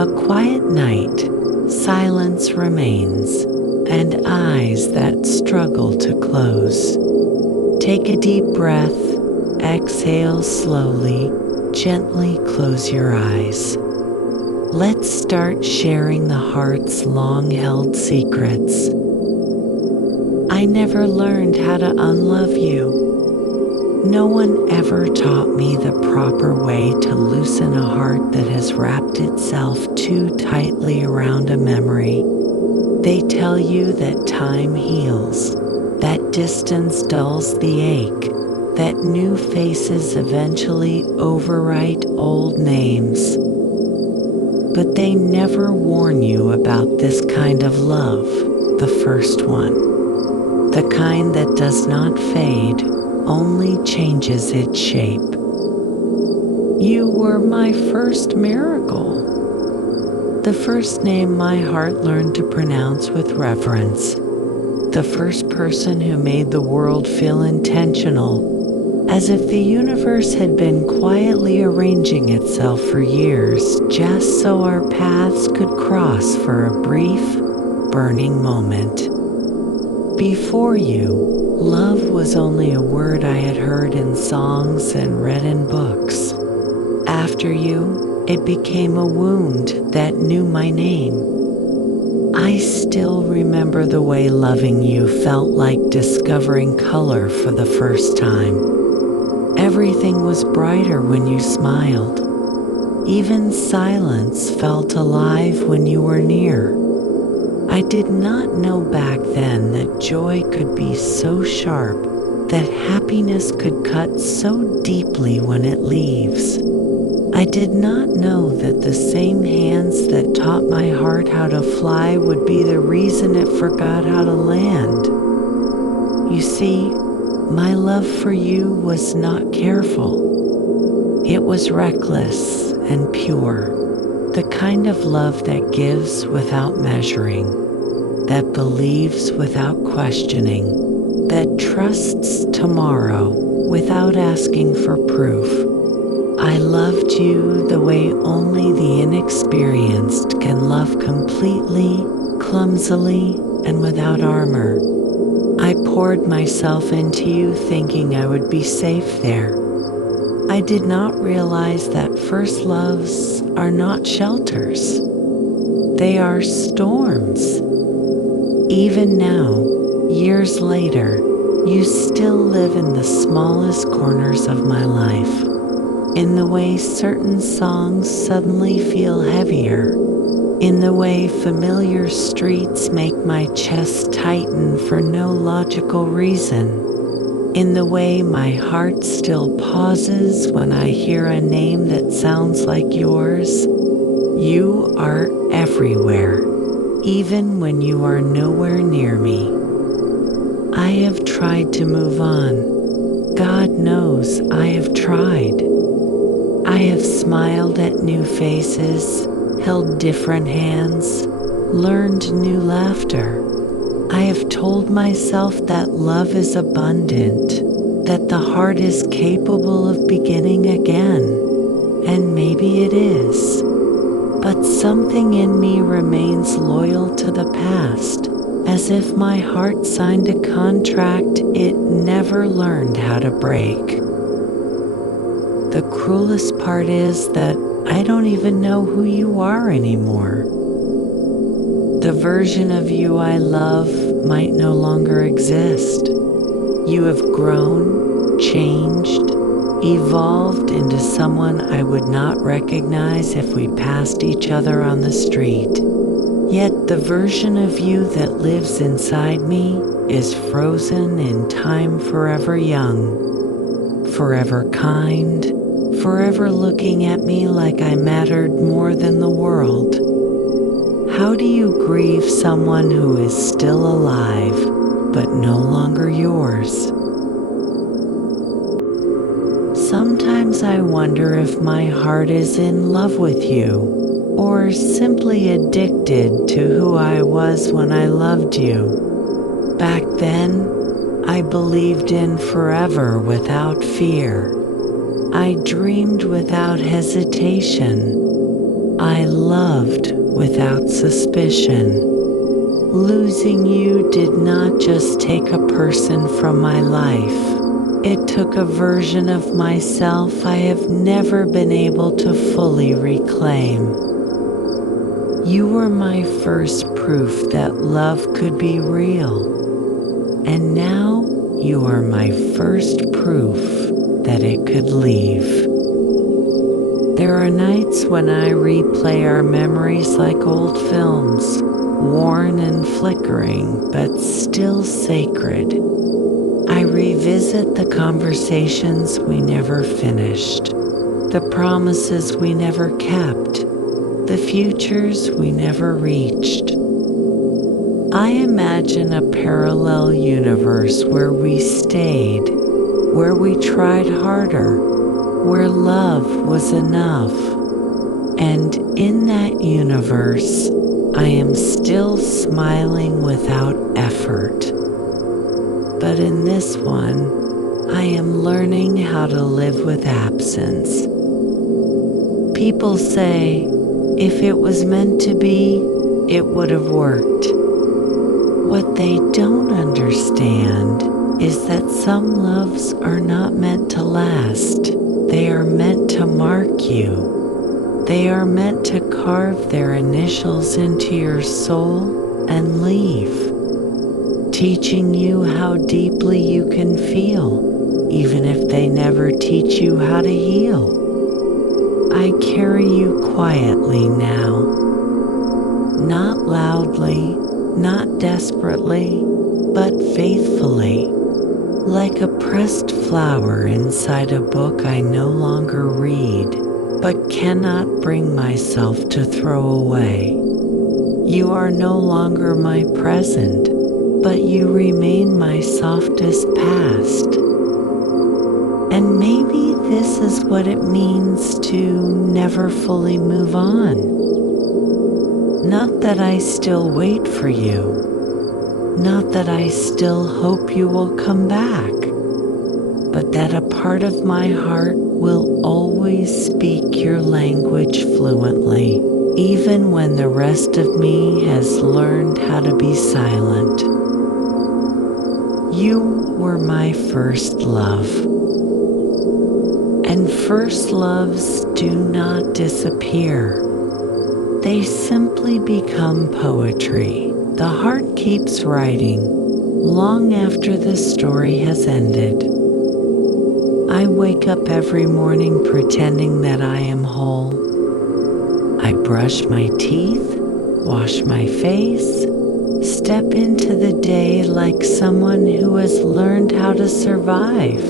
A quiet night, silence remains, and eyes that struggle to close. Take a deep breath, exhale slowly, gently close your eyes. Let's start sharing the heart's long-held secrets. I never learned how to unlove you. No one ever taught me the proper way to loosen a heart that has wrapped itself too tightly around a memory. They tell you that time heals, that distance dulls the ache, that new faces eventually overwrite old names. But they never warn you about this kind of love, the first one. The kind that does not fade, only changes its shape. You were my first miracle. The first name my heart learned to pronounce with reverence. The first person who made the world feel intentional, as if the universe had been quietly arranging itself for years just so our paths could cross for a brief, burning moment. Before you, love was only a word I had heard in songs and read in books. After you, it became a wound that knew my name. I still remember the way loving you felt like discovering color for the first time. Everything was brighter when you smiled. Even silence felt alive when you were near. I did not know back then that joy could be so sharp, that happiness could cut so deeply when it leaves. I did not know that the same hands that taught my heart how to fly would be the reason it forgot how to land. You see, my love for you was not careful. It was reckless and pure. The kind of love that gives without measuring, that believes without questioning, that trusts tomorrow without asking for proof. I loved you the way only the inexperienced can love completely, clumsily, and without armor. I poured myself into you thinking I would be safe there. I did not realize that first loves are not shelters. They are storms. Even now, years later, you still live in the smallest corners of my life. In the way certain songs suddenly feel heavier. In the way familiar streets make my chest tighten for no logical reason. In the way my heart still pauses when I hear a name that sounds like yours. You are everywhere, even when you are nowhere near me. I have tried to move on. God knows I have tried. I have smiled at new faces, held different hands, learned new laughter. I have told myself that love is abundant, that the heart is capable of beginning again, and maybe it is. But something in me remains loyal to the past, as if my heart signed a contract it never learned how to break. The cruelest part is that I don't even know who you are anymore. The version of you I love might no longer exist. You have grown, changed, evolved into someone I would not recognize if we passed each other on the street. Yet the version of you that lives inside me is frozen in time, forever young, forever kind, forever looking at me like I mattered more than the world. How do you grieve someone who is still alive, but no longer yours? Sometimes I wonder if my heart is in love with you, or simply addicted to who I was when I loved you. Back then, I believed in forever without fear. I dreamed without hesitation. I loved without suspicion. Losing you did not just take a person from my life. It took a version of myself I have never been able to fully reclaim. You were my first proof that love could be real. And now you are my first proof that it could leave. There are nights when I replay our memories like old films, worn and flickering, but still sacred. I revisit the conversations we never finished, the promises we never kept, the futures we never reached. I imagine a parallel universe where we stayed, where we tried harder, where love was enough. And in that universe, I am still smiling without effort. But in this one, I am learning how to live with absence. People say, if it was meant to be, it would have worked. What they don't understand is that some loves are not meant to last. They are meant to mark you. They are meant to carve their initials into your soul and leave, teaching you how deeply you can feel, even if they never teach you how to heal. I carry you quietly now, not loudly, not desperately, but faithfully, like a pressed flower inside a book I no longer read, but cannot bring myself to throw away. You are no longer my present, but you remain my softest past. And maybe this is what it means to never fully move on. Not that I still wait for you, not that I still hope you will come back, but that a part of my heart will always speak your language fluently, even when the rest of me has learned how to be silent. You were my first love. And first loves do not disappear. They simply become poetry. The heart keeps writing long after the story has ended. I wake up every morning pretending that I am whole. I brush my teeth, wash my face, step into the day like someone who has learned how to survive.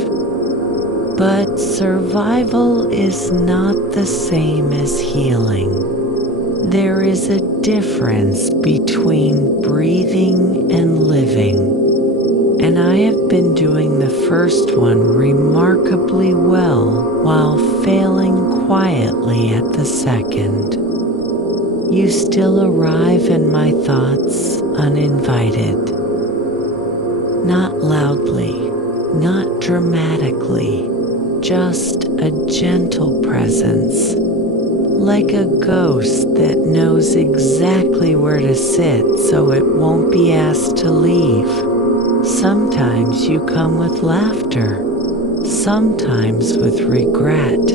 But survival is not the same as healing. There is a difference between breathing and living. And I have been doing the first one remarkably well while failing quietly at the second. You still arrive in my thoughts uninvited. Not loudly, not dramatically, just a gentle presence, like a ghost that knows exactly where to sit so it won't be asked to leave. Sometimes you come with laughter, sometimes with regret,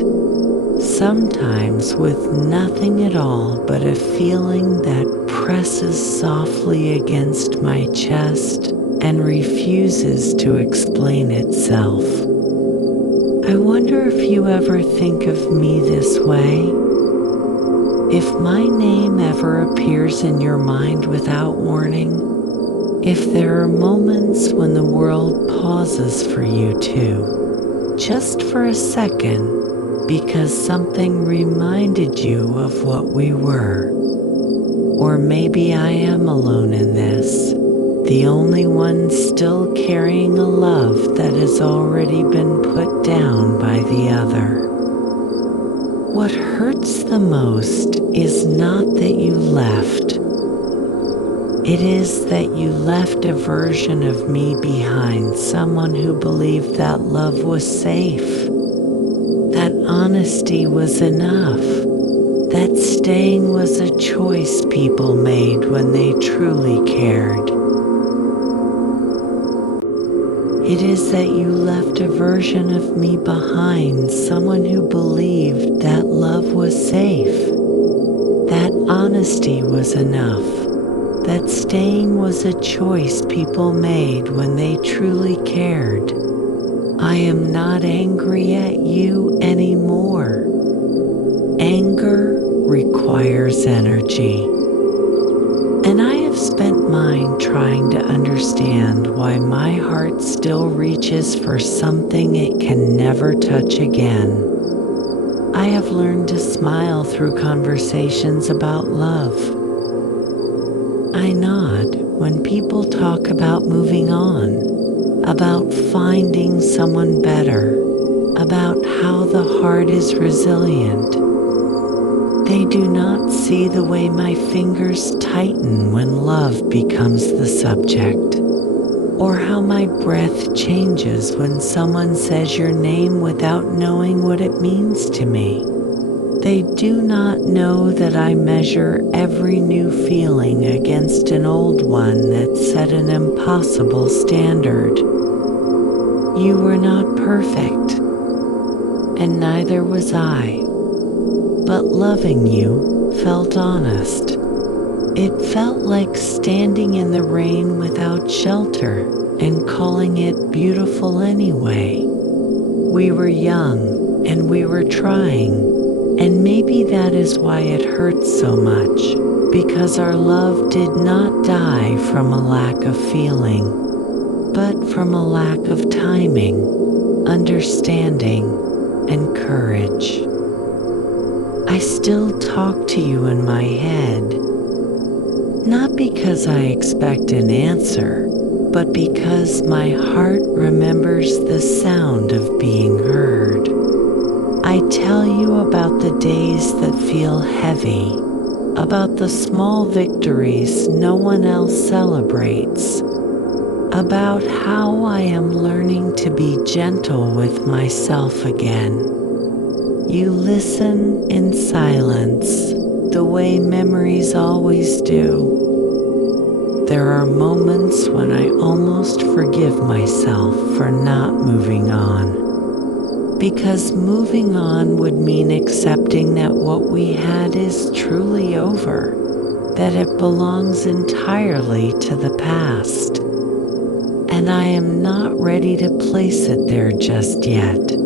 sometimes with nothing at all but a feeling that presses softly against my chest and refuses to explain itself. I wonder if you ever think of me this way. If my name ever appears in your mind without warning, if there are moments when the world pauses for you too, just for a second, because something reminded you of what we were. Or maybe I am alone in this, the only one still carrying a love that has already been put down by the other. What hurts the most is not that you left. It is that you left a version of me behind, someone who believed that love was safe, that honesty was enough, that staying was a choice people made when they truly cared. It is that you left a version of me behind, someone who believed that love was safe, that honesty was enough, that staying was a choice people made when they truly cared. I am not angry at you anymore. Anger requires energy, and I have spent mine trying to understand why my heart still reaches for something it can never touch again. I have learned to smile through conversations about love. I nod when people talk about moving on, about finding someone better, about how the heart is resilient. They do not see the way my fingers tighten when love becomes the subject, or how my breath changes when someone says your name without knowing what it means to me. They do not know that I measure every new feeling against an old one that set an impossible standard. You were not perfect, and neither was I. But loving you felt honest. It felt like standing in the rain without shelter and calling it beautiful anyway. We were young and we were trying, and maybe that is why it hurts so much, because our love did not die from a lack of feeling, but from a lack of timing, understanding, and courage. I still talk to you in my head, not because I expect an answer, but because my heart remembers the sound of being heard. I tell you about the days that feel heavy, about the small victories no one else celebrates, about how I am learning to be gentle with myself again. You listen in silence, the way memories always do. There are moments when I almost forgive myself for not moving on, because moving on would mean accepting that what we had is truly over, that it belongs entirely to the past. And I am not ready to place it there just yet.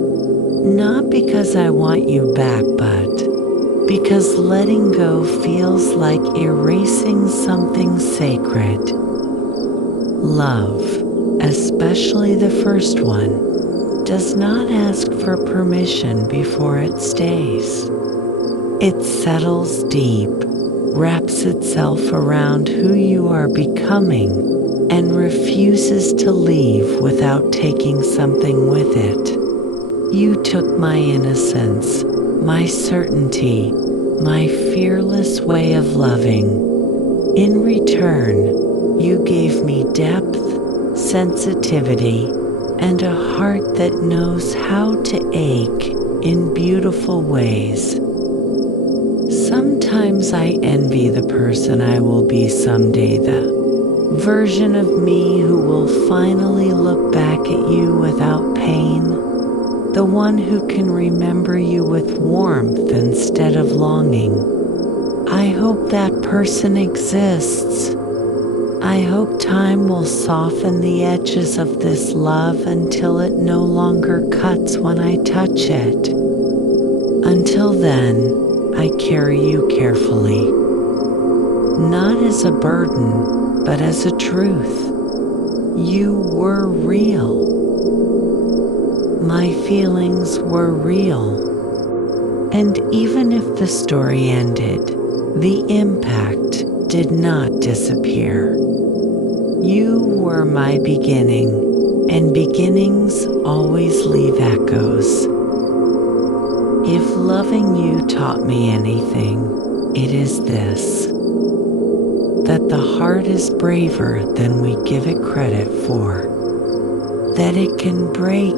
Not because I want you back, but because letting go feels like erasing something sacred. Love, especially the first one, does not ask for permission before it stays. It settles deep, wraps itself around who you are becoming, and refuses to leave without taking something with it. You took my innocence, my certainty, my fearless way of loving. In return, you gave me depth, sensitivity, and a heart that knows how to ache in beautiful ways. Sometimes I envy the person I will be someday, the version of me who will finally look back at you without pain. The one who can remember you with warmth instead of longing. I hope that person exists. I hope time will soften the edges of this love until it no longer cuts when I touch it. Until then, I carry you carefully. Not as a burden, but as a truth. You were real. My feelings were real. And even if the story ended, the impact did not disappear. You were my beginning, and beginnings always leave echoes. If loving you taught me anything, it is this: that the heart is braver than we give it credit for, that it can break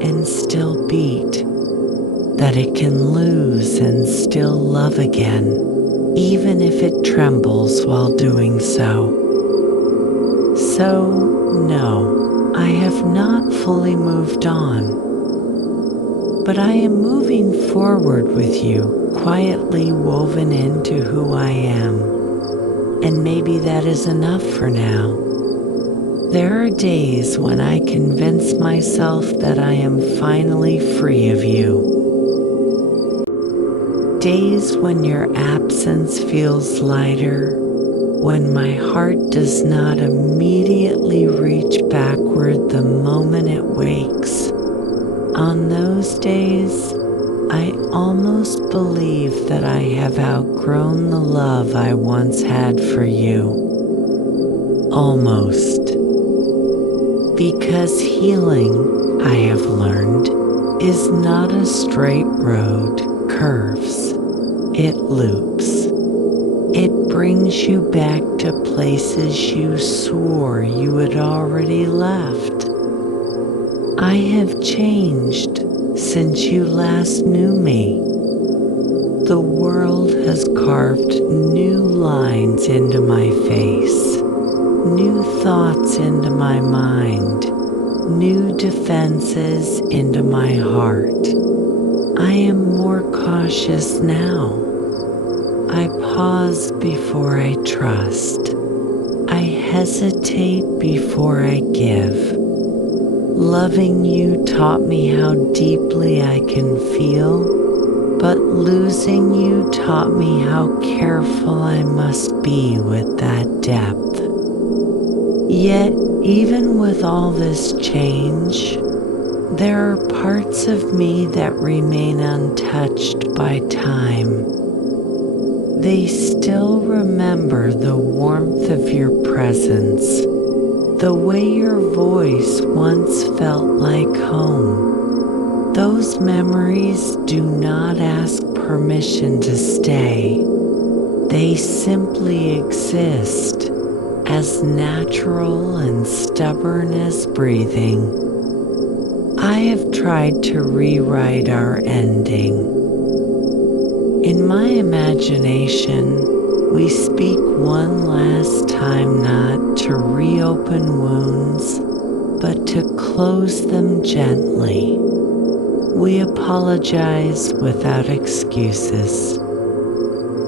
and still beat, that it can lose and still love again, even if it trembles while doing so. So, no, I have not fully moved on, but I am moving forward with you, quietly woven into who I am. And maybe that is enough for now. There are days when I convince myself that I am finally free of you. Days when your absence feels lighter, when my heart does not immediately reach backward the moment it wakes. On those days, I almost believe that I have outgrown the love I once had for you. Almost. Because healing, I have learned, is not a straight road, curves. It loops. It brings you back to places you swore you had already left. I have changed since you last knew me. The world has carved new lines into my face, new thoughts into my mind, new defenses into my heart. I am more cautious now. I pause before I trust. I hesitate before I give. Loving you taught me how deeply I can feel, but losing you taught me how careful I must be with that depth. Yet, even with all this change, there are parts of me that remain untouched by time. They still remember the warmth of your presence, the way your voice once felt like home. Those memories do not ask permission to stay. They simply exist, as natural and stubborn as breathing. I have tried to rewrite our ending. In my imagination, we speak one last time not to reopen wounds, but to close them gently. We apologize without excuses.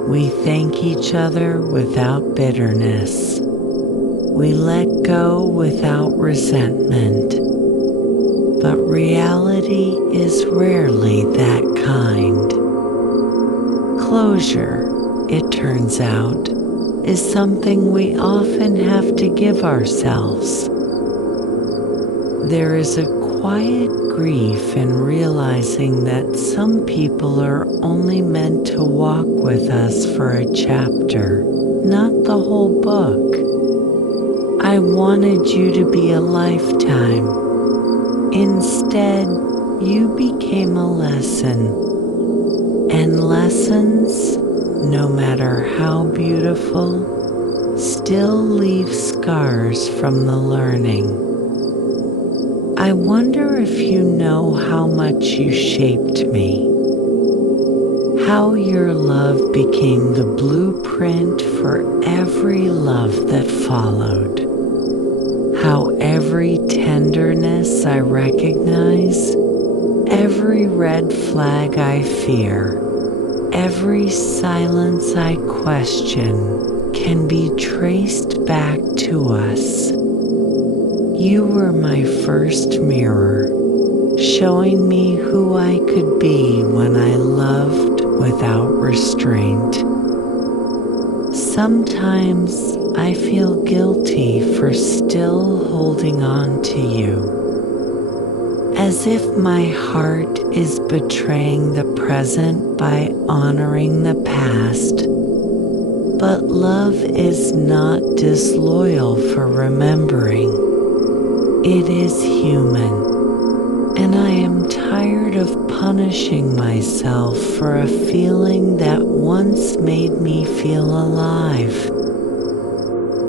We thank each other without bitterness. We let go without resentment. But reality is rarely that kind. Closure, it turns out, is something we often have to give ourselves. There is a quiet grief in realizing that some people are only meant to walk with us for a chapter, not the whole book. I wanted you to be a lifetime. Instead, you became a lesson. And lessons, no matter how beautiful, still leave scars from the learning. I wonder if you know how much you shaped me, how your love became the blueprint for every love that followed, how every tenderness I recognize, every red flag I fear, every silence I question can be traced back to us. You were my first mirror, showing me who I could be when I loved without restraint. Sometimes I feel guilty for still holding on to you, as if my heart is betraying the present by honoring the past. But love is not disloyal for remembering. It is human, and I am tired of punishing myself for a feeling that once made me feel alive.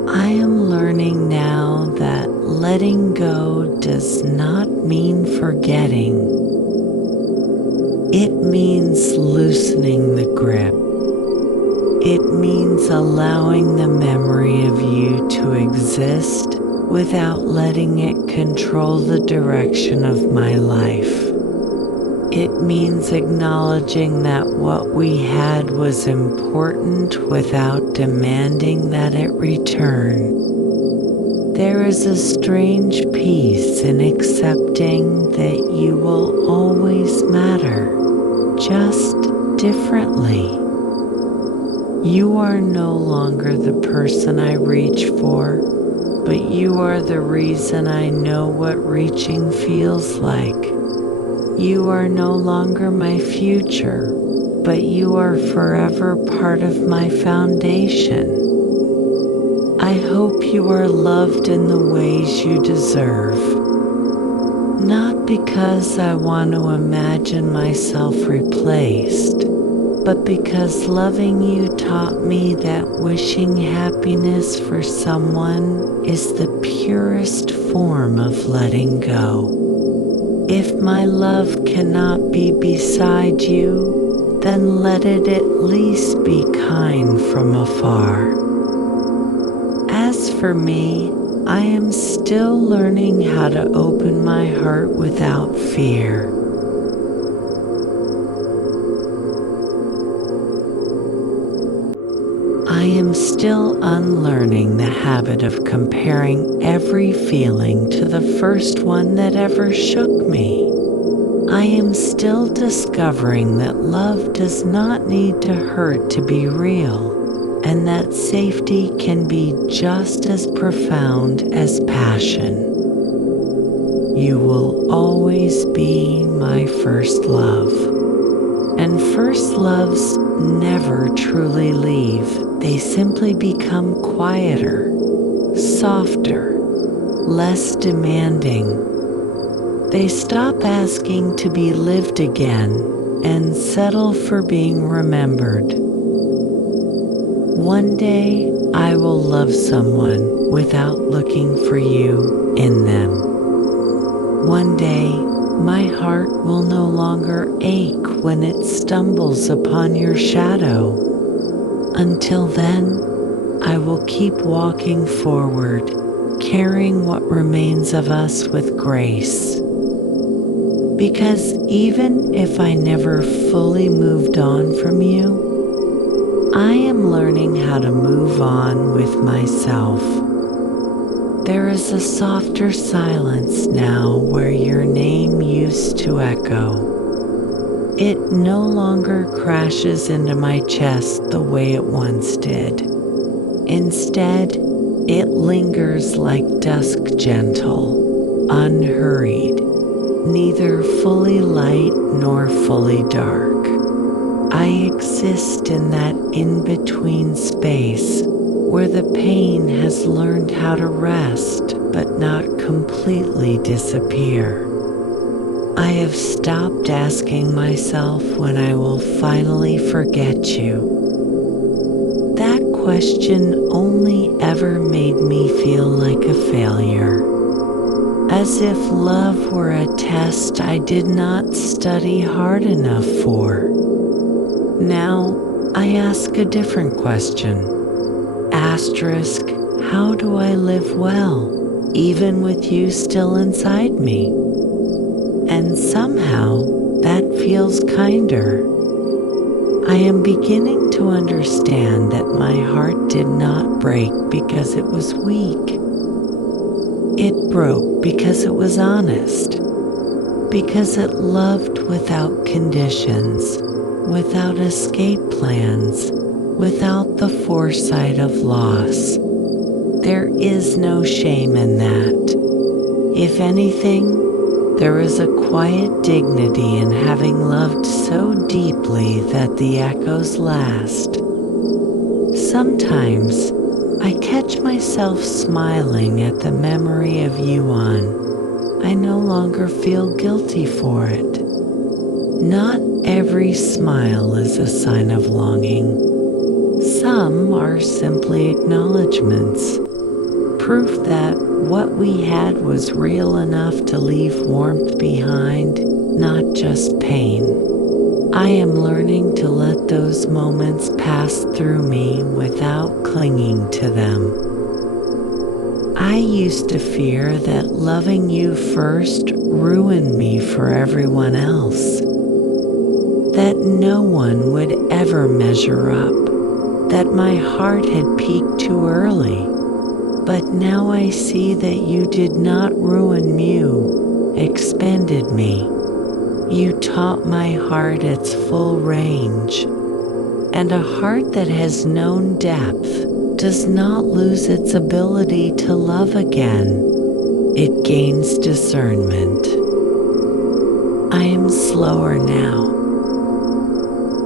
I am learning now that letting go does not mean forgetting. It means loosening the grip. It means allowing the memory of you to exist without letting it control the direction of my life. It means acknowledging that what we had was important without demanding that it return. There is a strange peace in accepting that you will always matter, just differently. You are no longer the person I reach for, but you are the reason I know what reaching feels like. You are no longer my future, but you are forever part of my foundation. I hope you are loved in the ways you deserve. Not because I want to imagine myself replaced, but because loving you taught me that wishing happiness for someone is the purest form of letting go. If my love cannot be beside you, then let it at least be kind from afar. As for me, I am still learning how to open my heart without fear. I am still unlearning the habit of comparing every feeling to the first one that ever shook me. I am still discovering that love does not need to hurt to be real, and that safety can be just as profound as passion. You will always be my first love. And first loves never truly leave. They simply become quieter, softer, less demanding. They stop asking to be lived again and settle for being remembered. One day, I will love someone without looking for you in them. One day, my heart will no longer ache when it stumbles upon your shadow. Until then, I will keep walking forward, carrying what remains of us with grace. Because even if I never fully moved on from you, I am learning how to move on with myself. There is a softer silence now where your name used to echo. It no longer crashes into my chest the way it once did. Instead, it lingers like dusk, gentle, unhurried, neither fully light nor fully dark. I exist in that in-between space where the pain has learned how to rest but not completely disappear. I have stopped asking myself when I will finally forget you. That question only ever made me feel like a failure, as if love were a test I did not study hard enough for. Now I ask a different question. Asterisk, how do I live well, even with you still inside me? And somehow that feels kinder. I am beginning to understand that my heart did not break because it was weak. It broke because it was honest, because it loved without conditions, without escape plans, without the foresight of loss. There is no shame in that. If anything, there is a quiet dignity in having loved so deeply that the echoes last. Sometimes I catch myself smiling at the memory of you on. I no longer feel guilty for it. Not every smile is a sign of longing. Some are simply acknowledgments, proof that what we had was real enough to leave warmth behind, not just pain. I am learning to let those moments pass through me without clinging to them. I used to fear that loving you first ruined me for everyone else, that no one would ever measure up, that my heart had peaked too early. But now I see that you did not ruin me, you expanded me. You taught my heart its full range, and a heart that has known depth does not lose its ability to love again. It gains discernment. I am slower now,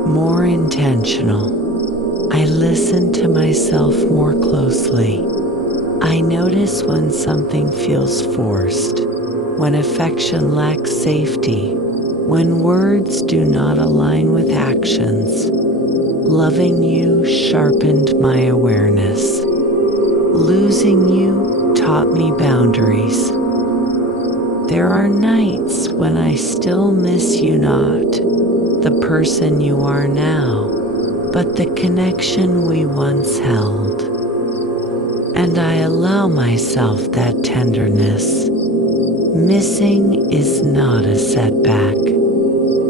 more intentional. I listen to myself more closely. I notice when something feels forced, when affection lacks safety, when words do not align with actions. Loving you sharpened my awareness. Losing you taught me boundaries. There are nights when I still miss you, not the person you are now, but the connection we once held. And I allow myself that tenderness. Missing is not a setback.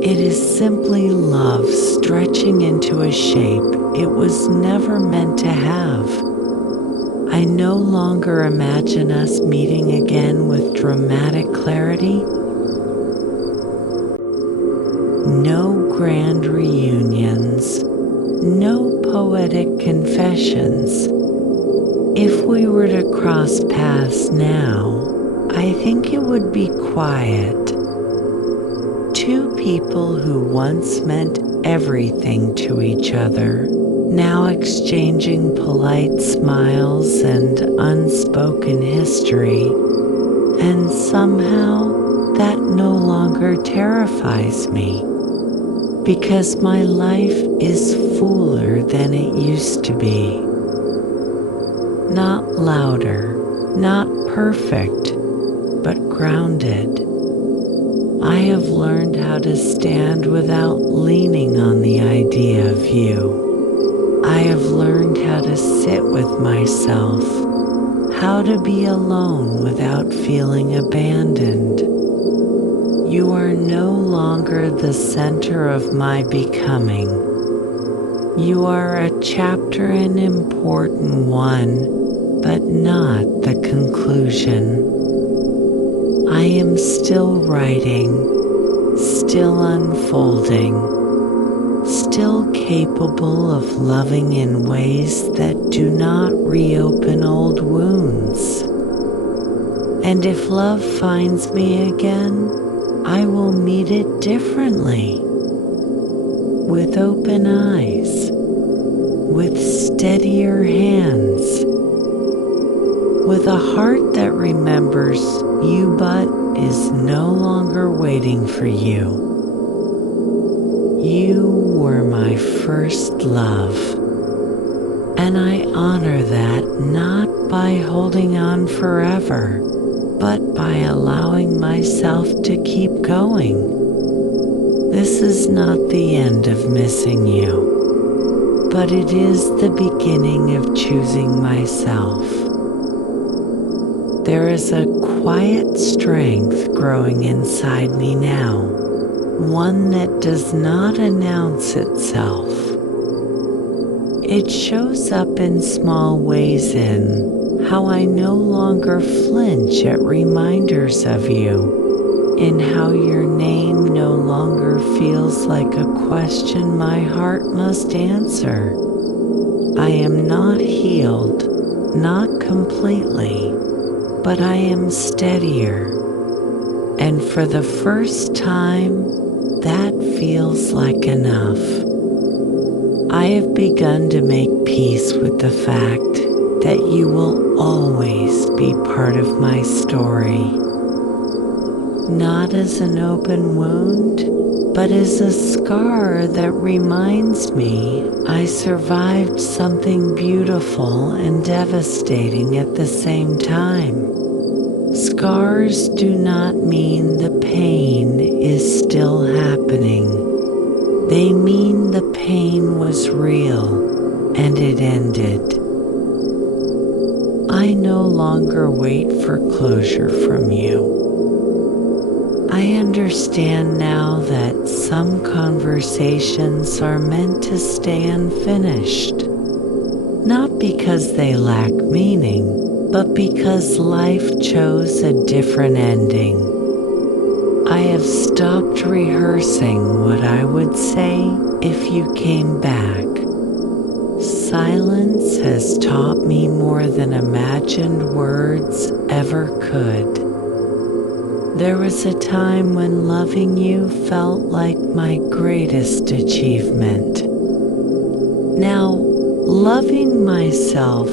It is simply love stretching into a shape it was never meant to have. I no longer imagine us meeting again with dramatic clarity. No grand reunions, no poetic confessions. If we were to cross paths now, I think it would be quiet. Two people who once meant everything to each other, now exchanging polite smiles and unspoken history, and somehow that no longer terrifies me, because my life is fuller than it used to be. Not louder, not perfect, but grounded. I have learned how to stand without leaning on the idea of you. I have learned how to sit with myself, how to be alone without feeling abandoned. You are no longer the center of my becoming. You are a chapter, an important one, but not the conclusion. I am still writing, still unfolding, still capable of loving in ways that do not reopen old wounds. And if love finds me again, I will meet it differently, with open eyes, with steadier hands, with a heart that remembers you but is no longer waiting for you. You were my first love, and I honor that not by holding on forever, but by allowing myself to keep going. This is not the end of missing you, but it is the beginning of choosing myself. There is a quiet strength growing inside me now, one that does not announce itself. It shows up in small ways, in how I no longer flinch at reminders of you, in how your name no longer feels like a question my heart must answer. I am not healed, not completely, but I am steadier, and for the first time, that feels like enough. I have begun to make peace with the fact that you will always be part of my story, not as an open wound, but as a scar that reminds me I survived something beautiful and devastating at the same time. Scars do not mean the pain is still happening. They mean the pain was real and it ended. I no longer wait for closure from you. I understand now that some conversations are meant to stay unfinished, not because they lack meaning, but because life chose a different ending. I have stopped rehearsing what I would say if you came back. Silence has taught me more than imagined words ever could. There was a time when loving you felt like my greatest achievement. Now, loving myself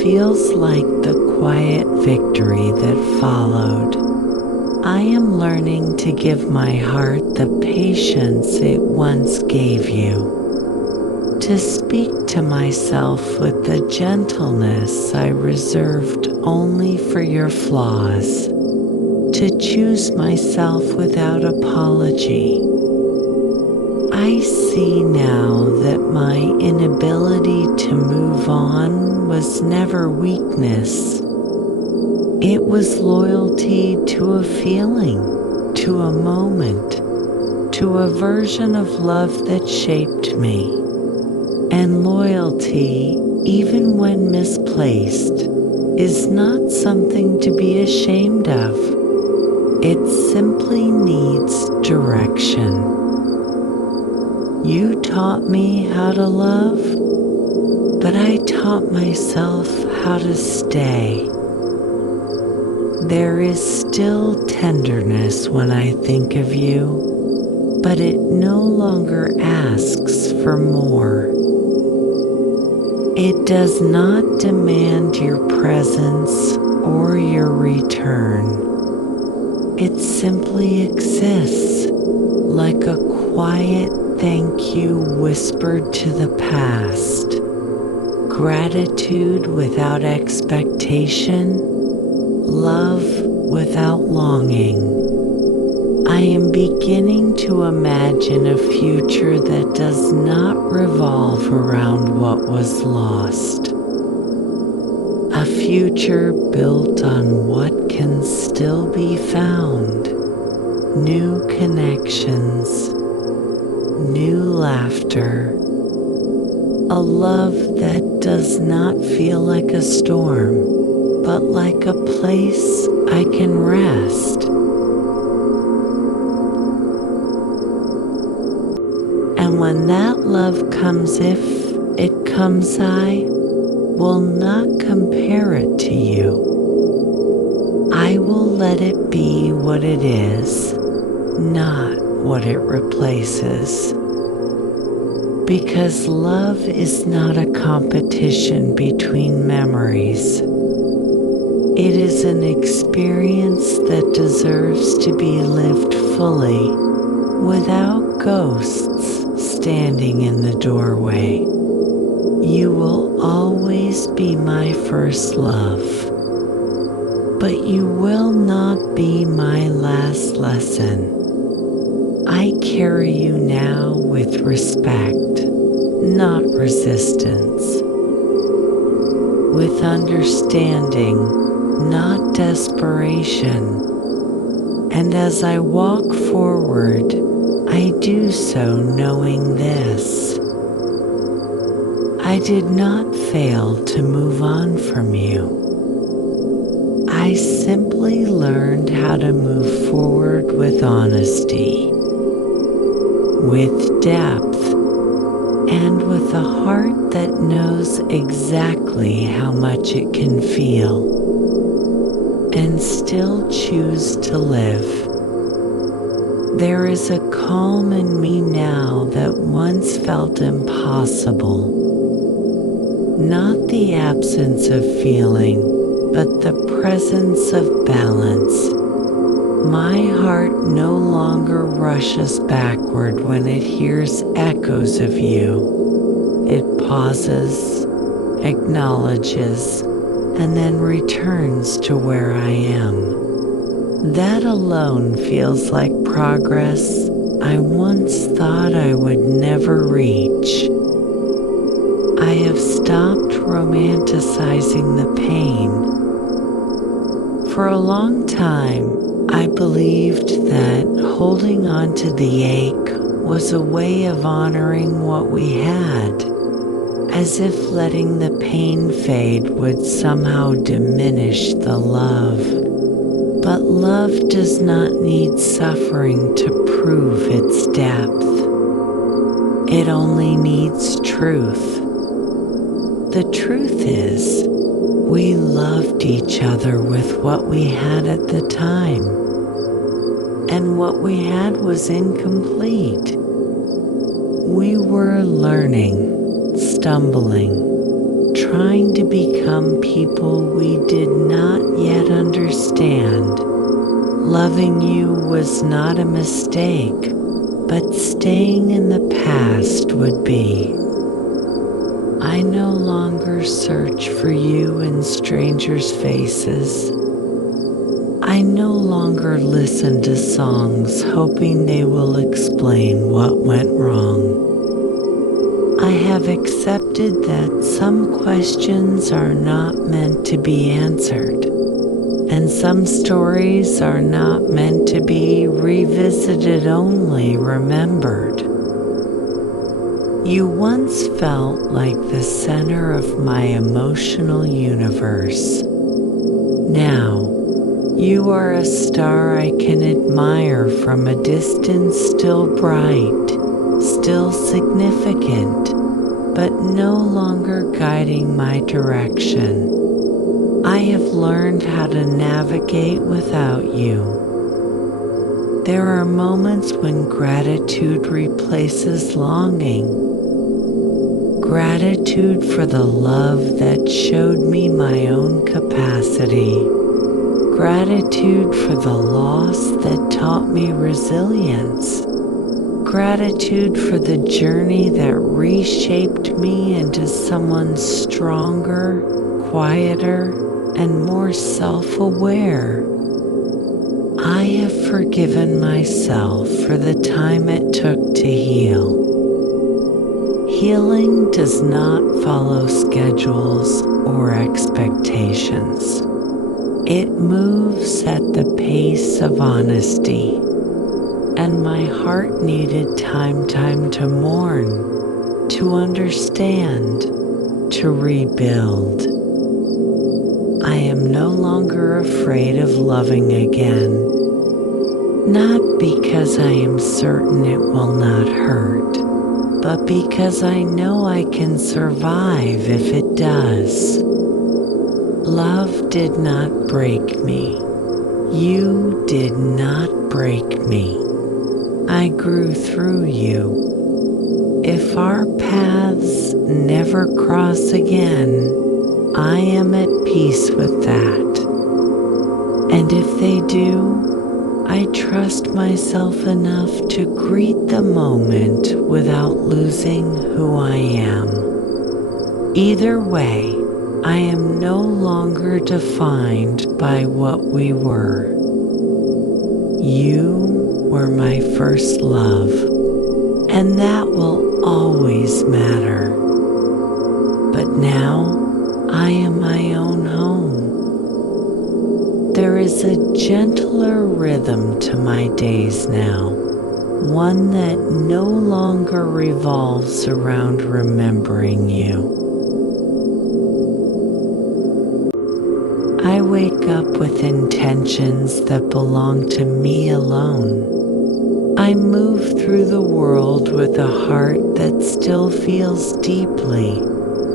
feels like the quiet victory that followed. I am learning to give my heart the patience it once gave you, to speak to myself with the gentleness I reserved only for your flaws, to choose myself without apology. I see now that my inability to move on was never weakness. It was loyalty to a feeling, to a moment, to a version of love that shaped me. And loyalty, even when misplaced, is not something to be ashamed of. It simply needs direction. You taught me how to love, but I taught myself how to stay. There is still tenderness when I think of you, but it no longer asks for more. It does not demand your presence or your return. It simply exists like a quiet thank you whispered to the past. Gratitude without expectation, love without longing. I am beginning to imagine a future that does not revolve around what was lost. A future built on what can still be found. New connections, new laughter, a love that does not feel like a storm, but like a place I can rest. And when that love comes, if it comes, I will not compare it to you. I will let it be what it is, not what it replaces. Because love is not a competition between memories. It is an experience that deserves to be lived fully, without ghosts standing in the doorway. You will always be my first love, but you will not be my last lesson. I carry you now with respect, not resistance, with understanding, not desperation. And as I walk forward, I do so knowing this: I did not fail to move on from you. I simply learned how to move forward with honesty, with depth, and with a heart that knows exactly how much it can feel, and still choose to live. There is a calm in me now that once felt impossible. Not the absence of feeling, but the presence of balance. My heart no longer rushes backward when it hears echoes of you. It pauses, acknowledges, and then returns to where I am. That alone feels like progress I once thought I would never reach. I have stopped romanticizing the pain. For a long time, I believed that holding on to the ache was a way of honoring what we had, as if letting the pain fade would somehow diminish the love. But love does not need suffering to prove its depth. It only needs truth. The truth is, we loved each other with what we had at the time, and what we had was incomplete. We were learning, stumbling, trying to become people we did not yet understand. Loving you was not a mistake, but staying in the past would be. I no longer search for you in strangers' faces. I no longer listen to songs hoping they will explain what went wrong. I have accepted that some questions are not meant to be answered, and some stories are not meant to be revisited, only remembered. You once felt like the center of my emotional universe. Now, you are a star I can admire from a distance, still bright, still significant, but no longer guiding my direction. I have learned how to navigate without you. There are moments when gratitude replaces longing. Gratitude for the love that showed me my own capacity. Gratitude for the loss that taught me resilience. Gratitude for the journey that reshaped me into someone stronger, quieter, and more self-aware. I have forgiven myself for the time it took to heal. Healing does not follow schedules or expectations. It moves at the pace of honesty, and my heart needed time to mourn, to understand, to rebuild. I am no longer afraid of loving again, not because I am certain it will not hurt, but because I know I can survive if it does. Love did not break me. You did not break me. I grew through you. If our paths never cross again, I am at peace with that. And if they do, I trust myself enough to greet the moment without losing who I am. Either way, I am no longer defined by what we were. You were my first love, and that will always matter. But now, I am my own home. There is a gentler rhythm to my days now, one that no longer revolves around remembering you. I wake up with intentions that belong to me alone. I move through the world with a heart that still feels deeply,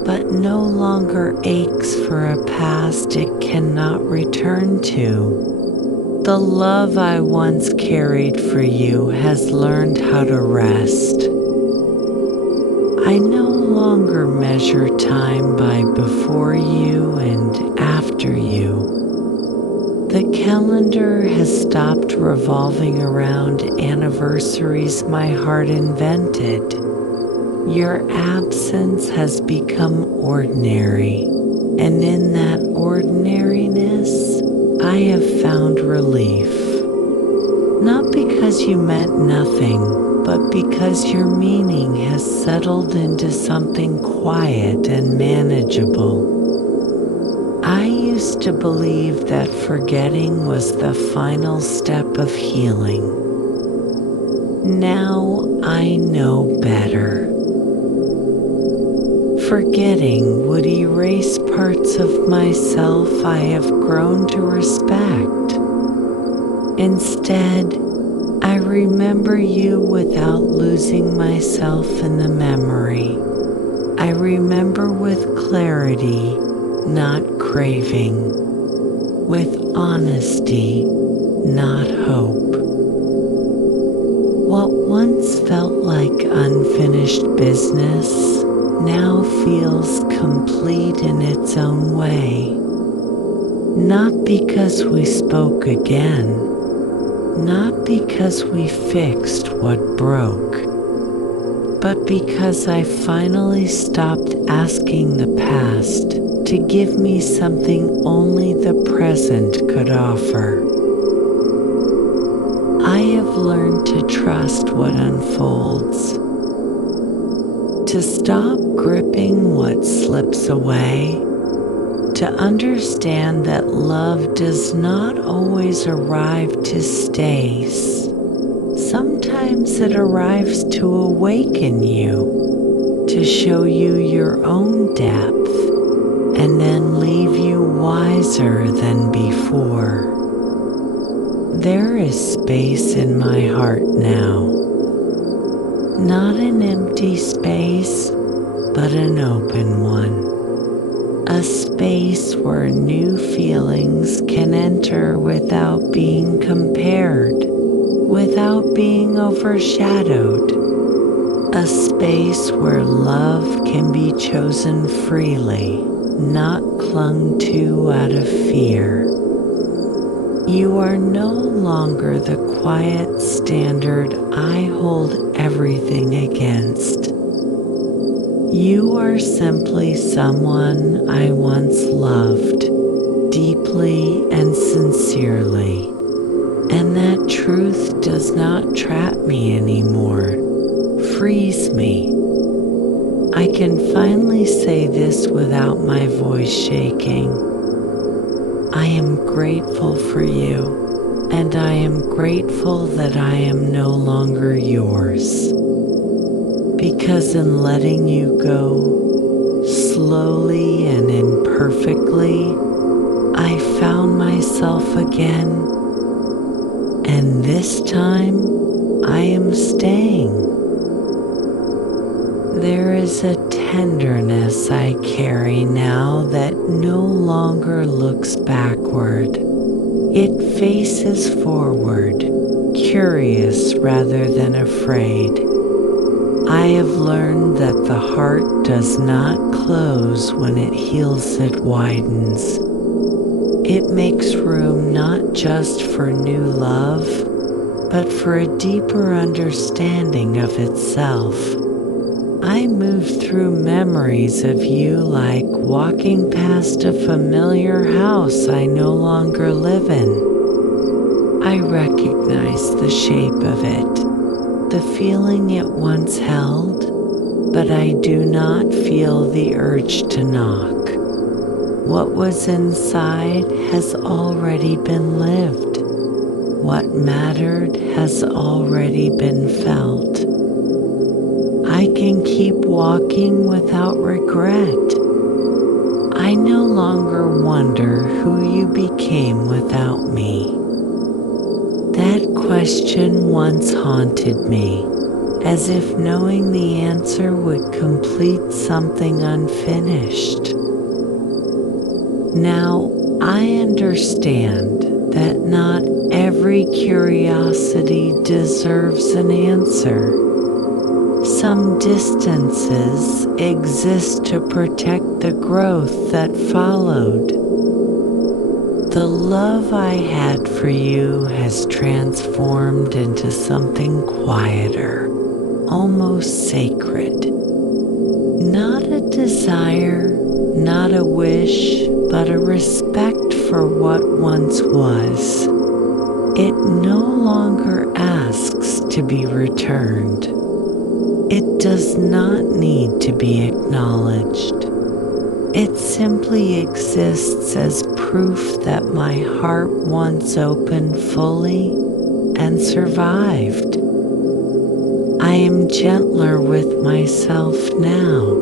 but no longer aches for a past it cannot return to. The love I once carried for you has learned how to rest. I no longer measure time by before you and after you. The calendar has stopped revolving around anniversaries my heart invented. Your absence has become ordinary, and in that ordinariness, I have found relief. Not because you meant nothing, but because your meaning has settled into something quiet and manageable. I used to believe that forgetting was the final step of healing. Now I know better. Forgetting would erase parts of myself I have grown to respect. Instead, I remember you without losing myself in the memory. I remember with clarity, not craving, with honesty, not hope. What once felt like unfinished business now feels complete in its own way. Not because we spoke again, not because we fixed what broke, but because I finally stopped asking the past to give me something only the present could offer. I have learned to trust what unfolds, to stop gripping what slips away, to understand that love does not always arrive to stay. Sometimes it arrives to awaken you, to show you your own depth, and then leave you wiser than before. There is space in my heart now. Not an empty space, but an open one. A space where new feelings can enter without being compared, without being overshadowed. A space where love can be chosen freely, not clung to out of fear. You are no longer the quiet standard I hold everything against. You are simply someone I once loved deeply and sincerely, and that truth does not trap me anymore, frees me. I can finally say this without my voice shaking. I am grateful for you, and I am grateful that I am no longer yours. Because in letting you go, slowly and imperfectly, I found myself again, and this time I am staying. There is a tenderness I carry now that no longer looks backward. It faces forward, curious rather than afraid. I have learned that the heart does not close when it heals, it widens. It makes room not just for new love, but for a deeper understanding of itself. I move through memories of you like walking past a familiar house I no longer live in. I recognize the shape of it, the feeling it once held, but I do not feel the urge to knock. What was inside has already been lived. What mattered has already been felt. I can keep walking without regret. I no longer wonder who you became without me. That question once haunted me, as if knowing the answer would complete something unfinished. Now I understand that not every curiosity deserves an answer. Some distances exist to protect the growth that followed. The love I had for you has transformed into something quieter, almost sacred. Not a desire, not a wish, but a respect for what once was. It no longer asks to be returned. It does not need to be acknowledged. It simply exists as proof that my heart once opened fully and survived. I am gentler with myself now.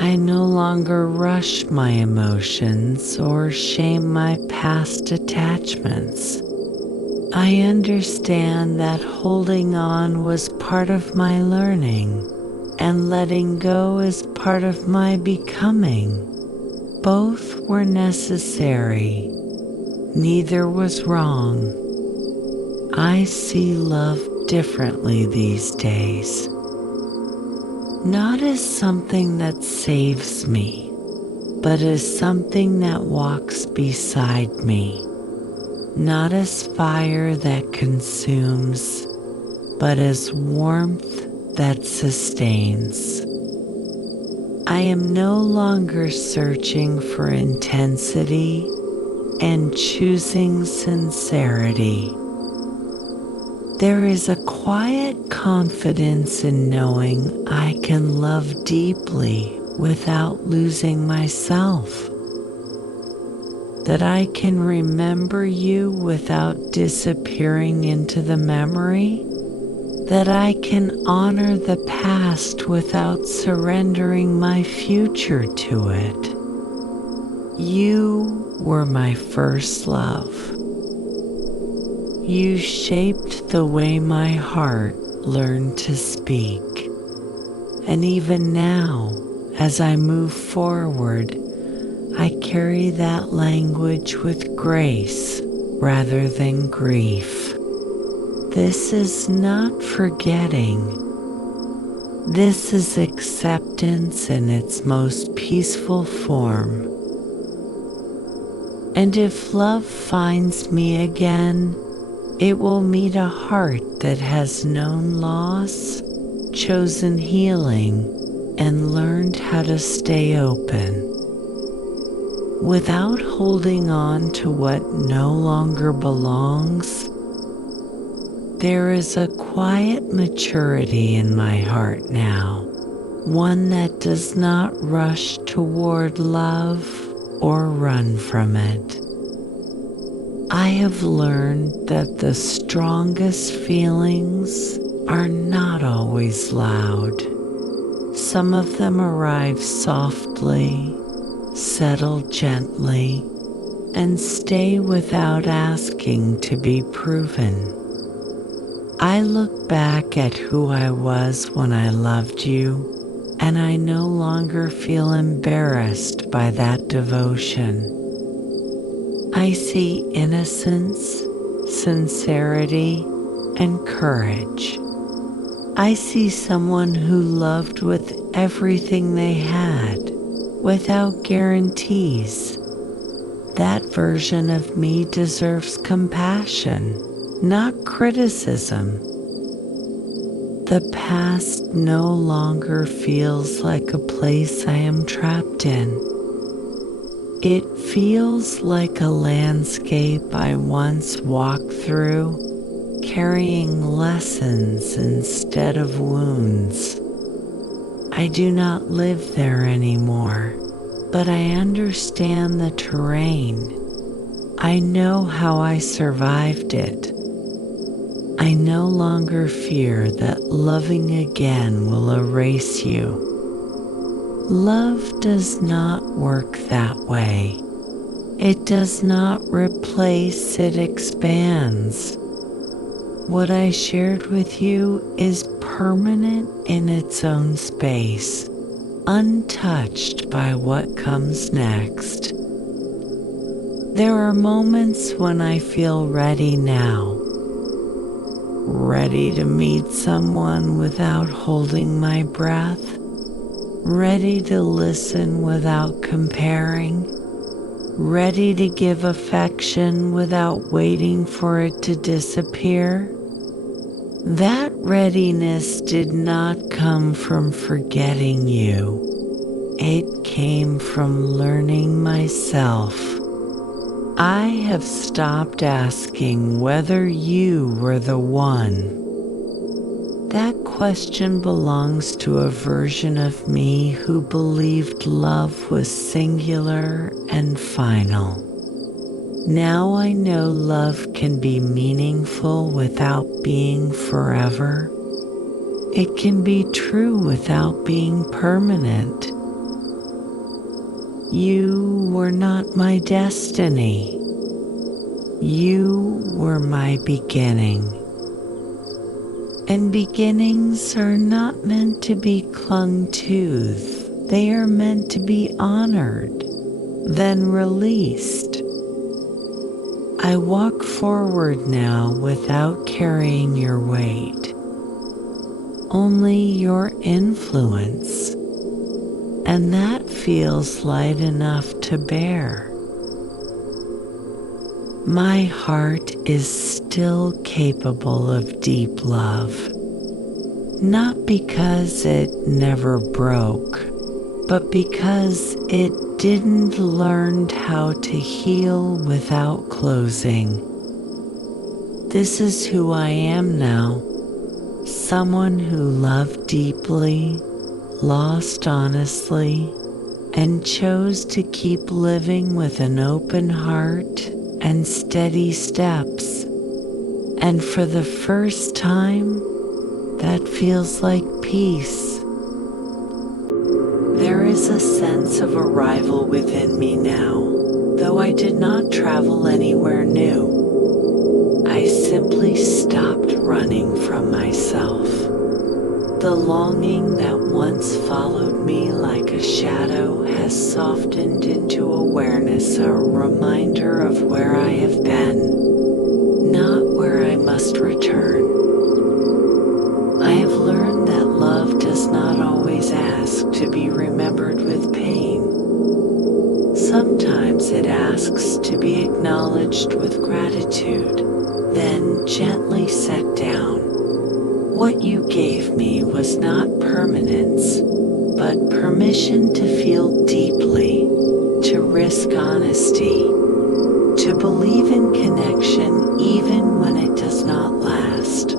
I no longer rush my emotions or shame my past attachments. I understand that holding on was part of my learning, and letting go is part of my becoming. Both were necessary. Neither was wrong. I see love differently these days. Not as something that saves me, but as something that walks beside me. Not as fire that consumes, but as warmth that sustains. I am no longer searching for intensity and choosing sincerity. There is a quiet confidence in knowing I can love deeply without losing myself. That I can remember you without disappearing into the memory. That I can honor the past without surrendering my future to it. You were my first love. You shaped the way my heart learned to speak. And even now, as I move forward, I carry that language with grace rather than grief. This is not forgetting. This is acceptance in its most peaceful form. And if love finds me again, it will meet a heart that has known loss, chosen healing, and learned how to stay open. Without holding on to what no longer belongs, there is a quiet maturity in my heart now, one that does not rush toward love or run from it. I have learned that the strongest feelings are not always loud. Some of them arrive softly, settle gently, and stay without asking to be proven. I look back at who I was when I loved you, and I no longer feel embarrassed by that devotion. I see innocence, sincerity, and courage. I see someone who loved with everything they had, without guarantees. That version of me deserves compassion, not criticism. The past no longer feels like a place I am trapped in. It feels like a landscape I once walked through, carrying lessons instead of wounds. I do not live there anymore, but I understand the terrain. I know how I survived it. I no longer fear that loving again will erase you. Love does not work that way. It does not replace, it expands. What I shared with you is permanent in its own space, untouched by what comes next. There are moments when I feel ready now, ready to meet someone without holding my breath, ready to listen without comparing, ready to give affection without waiting for it to disappear. That readiness did not come from forgetting you. It came from learning myself. I have stopped asking whether you were the one. That question belongs to a version of me who believed love was singular and final. Now I know love can be meaningful without being forever. It can be true without being permanent. You were not my destiny. You were my beginning. And beginnings are not meant to be clung to. They are meant to be honored, then released. I walk forward now without carrying your weight, only your influence. And that feels light enough to bear. My heart is still capable of deep love, not because it never broke, but because it didn't learn how to heal without closing. This is who I am now, someone who loved deeply, lost honestly, and chose to keep living with an open heart and steady steps. And for the first time, that feels like peace. There is a sense of arrival within me now, though I did not travel anywhere new. I simply stopped running from myself. The longing that once followed me like a shadow has softened into awareness, a reminder of where I have been, not where I must return. I have learned that love does not always ask to be remembered with pain. Sometimes it asks to be acknowledged with gratitude, then gently set down. What you gave me was not permanence, but permission to feel deeply, to risk honesty, to believe in connection even when it does not last.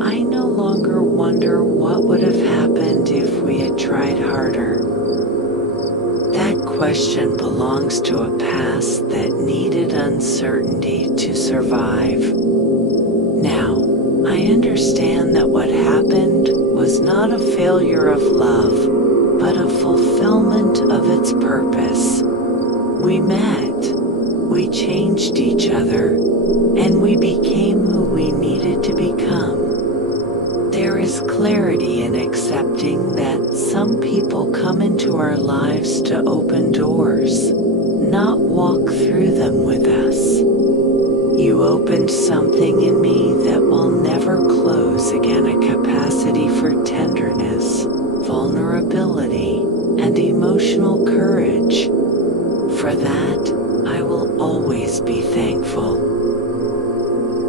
I no longer wonder what would have happened if we had tried harder. That question belongs to a past that needed uncertainty to survive. Now, I understand that what happened was not a failure of love, but a fulfillment of its purpose. We met, we changed each other, and we became who we needed to become. There is clarity in accepting that some people come into our lives to open doors, not walk through them with us. You opened something in me that will never close again, a capacity for tenderness, vulnerability, and emotional courage. For that, I will always be thankful.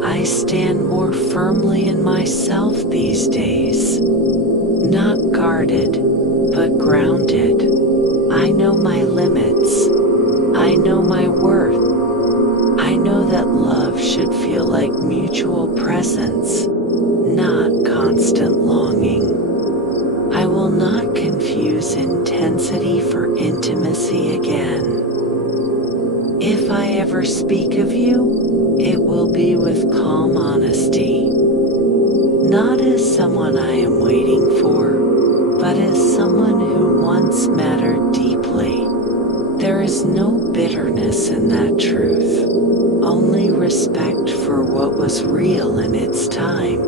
I stand more firmly in myself these days, not guarded, but grounded. I know my limits. I know my worth. I know that love should feel like mutual presence, not constant longing. I will not confuse intensity for intimacy again. If I ever speak of you, it will be with calm honesty, not as someone I am waiting for, but as someone who once mattered deeply. There is no bitterness in that truth, only respect for what was real in its time.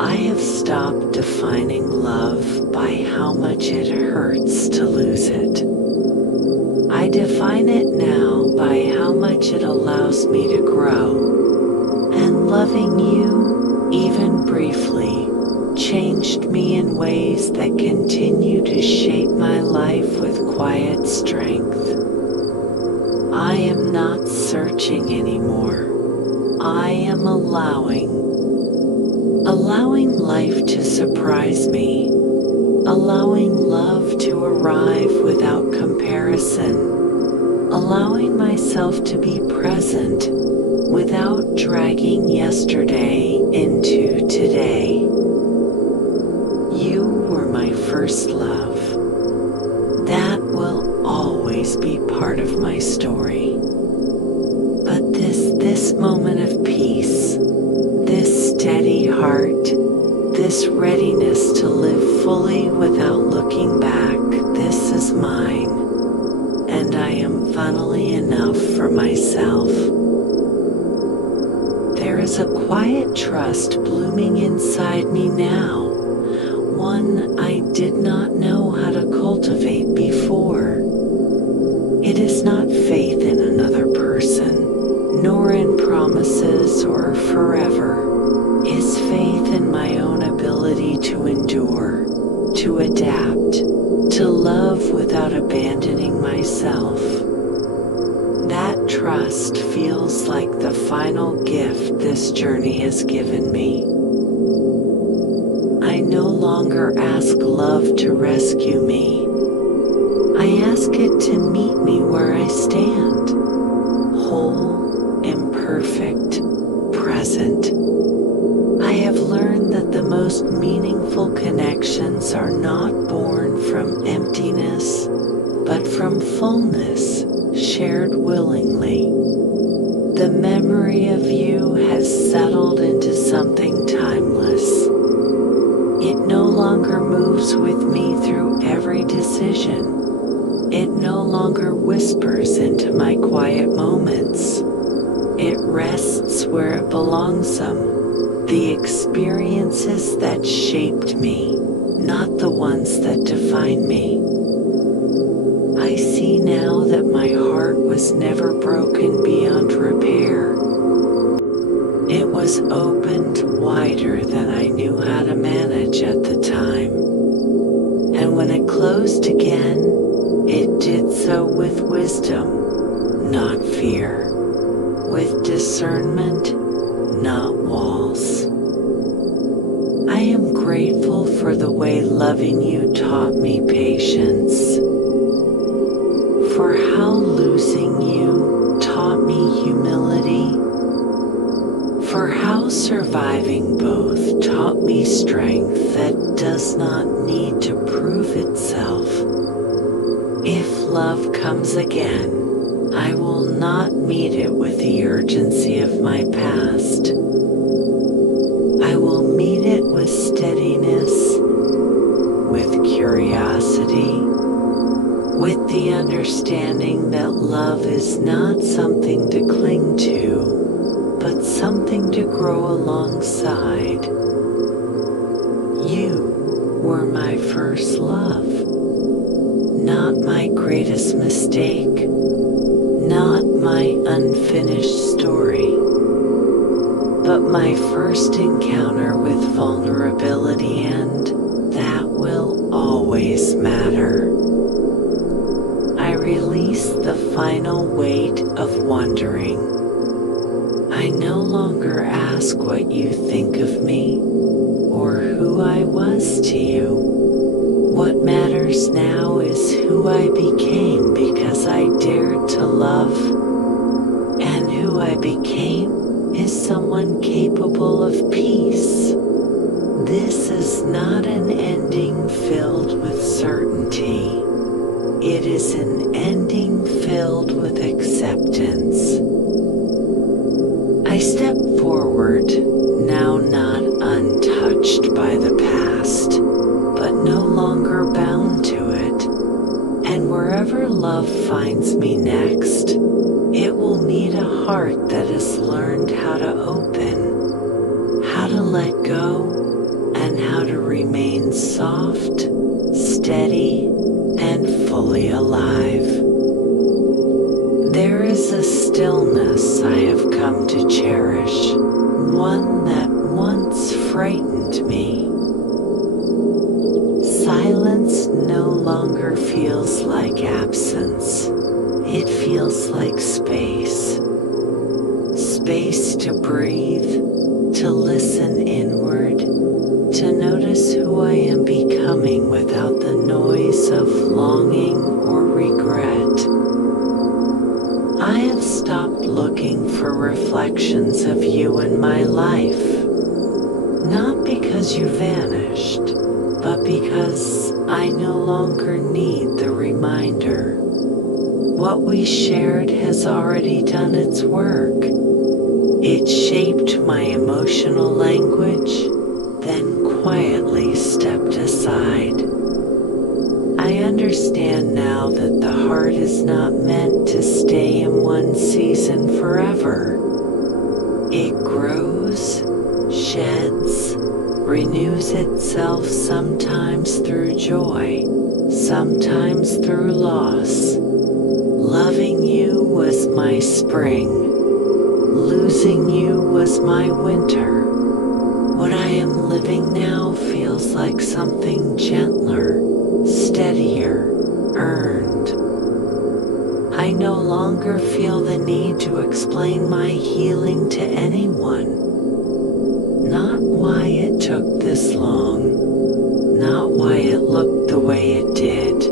I have stopped defining love by how much it hurts to lose it. I define it now by how much it allows me to grow. And loving you, even briefly, changed me in ways that continue to shape my life with quiet strength. I am not searching anymore. I am allowing life to surprise me, allowing love to arrive without comparison, allowing myself to be present without dragging yesterday into today. You were my first love. That will always be part of my story. But this moment of peace, this steady heart, this readiness to live fully without looking back, this is mine, and I am finally enough for myself. There is a quiet trust blooming inside me now, one I did not know how to cultivate before. It is not faith in another person, nor in promises or forever. Is faith in my own ability to endure, to adapt, to love without abandoning myself. That trust feels like the final gift this journey has given me. I no longer ask love to rescue me. I ask it to meet me where I stand, whole, imperfect, present. I have learned that the most meaningful connections are not born from emptiness, but from fullness, shared willingly. The memory of you has settled into something timeless. It no longer moves with me through every decision. It no longer whispers into my quiet moments. It rests where it belongs. The experiences that shaped me, not the ones that define me. I see now that my heart was never broken beyond repair. It was opened wider than I knew how to manage at the time. And when it closed again, it did so with wisdom, not fear, with discernment, not walls. I am grateful for the way loving you taught me patience, for how losing you taught me humility, for how surviving both taught me strength that does not need to prove itself. If love comes again, I will not meet it with the urgency of my past. I will meet it with steadiness, with curiosity, with the understanding that love is not something to cling to, but something to grow alongside. You were my first love, not my greatest mistake, not my unfinished story, but my first encounter with vulnerability, and that will always matter. I release the final weight of wondering. I no longer ask what you think of me or who I was to you. What matters now is who I became because I dared to love, and who I became is someone capable of peace. This is not an ending filled with certainty. It is an ending filled with acceptance. I step forward, now not untouched by the past, but no longer bound to it. And wherever love finds me next, it will meet a heart that has learned how to open, how to let go, and how to remain soft, steady, and fully alive. There is a stillness I have come to cherish, one that once frightened me. Silence no longer feels like absence. It feels like space. Space to breathe, to listen inward, to notice who I am becoming without the noise of longing or regret. reflections of you in my life. Not because you vanished, but because I no longer need the reminder. What we shared has already done its work. It shaped my emotional language, then quietly stepped aside. I understand now that the heart is not meant to stay in one season forever. It grows, sheds, renews itself sometimes through joy, sometimes through loss. Loving you was my spring. Losing you was my winter. What I am living now feels like something gentler, steadier, earned. I no longer feel the need to explain my healing to anyone. Not why it took this long, not why it looked the way it did.